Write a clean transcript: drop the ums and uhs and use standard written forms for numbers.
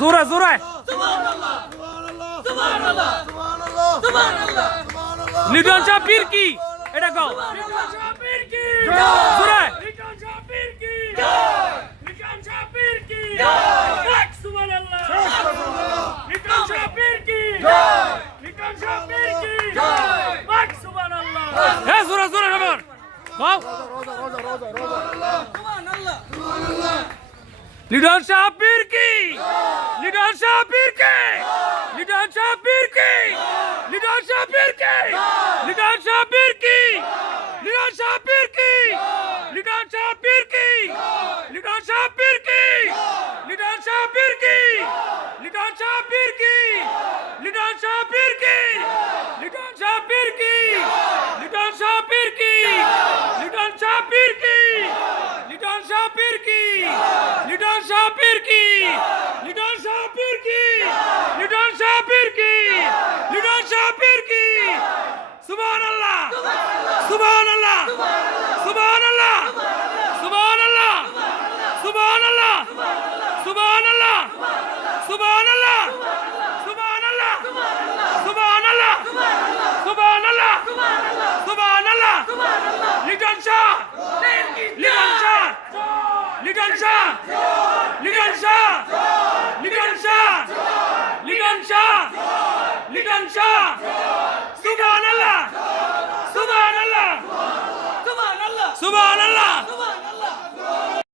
জোরে জোরে লিটন শাহ পীর কি এটা কও লিটন শাহ পীর কি জোরে লিটন শাহ পীর কি লিটন শাহ পীর কি সুবহানাল্লাহ লিটন শাহ পীর কি লিটন শাহ পীর কি সুবহানাল্লাহ হে জোরে জোরে খবর কও সুবহানাল্লাহ লিটন শাহ পীর কি লিটন শাহ পীর কি লিটন শাহ পীর কি লিটন শাহ পীর কি লিটন শাহ পীর কি লিটন শাহ পীর কি লিটন শাহ পীর কি লিটন শাহ পীর কি লিটন শাহ পীর কি লিটন শাহ পীর কি লিটন শাহ পীর কি লিটন শাহ পীর কি লিটন শাহ পীর কি লিটন শাহ পীর কি লিটন শাহ পীর কি লিটন শাহ পীর কি লিটন শাহ পীর কি লিটন শাহ পীর কি লিটন শাহ পীর কি সুবহানাল্লাহ সুবহানাল্লাহ সুবহানাল্লাহ সুবহানাল্লাহ সুবহানাল্লাহ সুবহানাল্লাহ সুবহানাল্লাহ সুবহানাল্লাহ সুবহানাল্লাহ সুবহানাল্লাহ সুবহানাল্লাহ লিটন শাহ লিটন শাহ লিটন শাহ লিটন শাহ লিটন শাহ লিটন শাহ লিটন শাহ সুবহানাল্লাহ